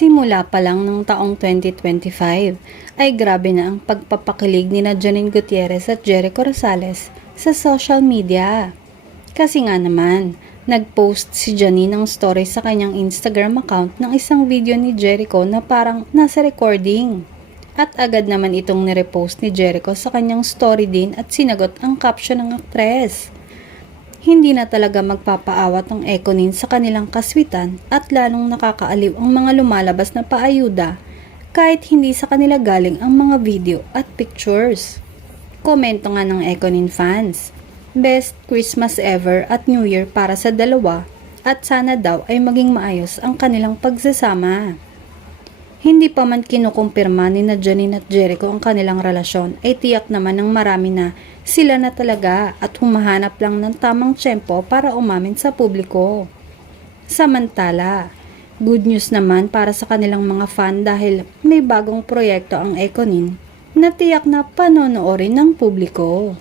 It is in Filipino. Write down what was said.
Simula pa lang ng taong 2025 ay grabe na ang pagpapakilig ni Janine Gutierrez at Jericho Rosales sa social media. Kasi nga naman, nag-post si Janine ng story sa kanyang Instagram account ng isang video ni Jericho na parang nasa recording. At agad naman itong nirepost ni Jericho sa kanyang story din at sinagot ang caption ng aktres. Hindi na talaga magpapaawat ang Ekonin sa kanilang kaswitan at lalong nakakaaliw ang mga lumalabas na paayuda kahit hindi sa kanila galing ang mga video at pictures. Komento nga ng Ekonin fans, "Best Christmas ever at New Year para sa dalawa at sana daw ay maging maayos ang kanilang pagsasama." Hindi pa man kinukumpirma ni Janine at Jericho ang kanilang relasyon ay tiyak naman ng marami na sila na talaga at humahanap lang ng tamang tiyempo para umamin sa publiko. Samantala, good news naman para sa kanilang mga fan dahil may bagong proyekto ang Ekonin na tiyak na panonoorin ng publiko.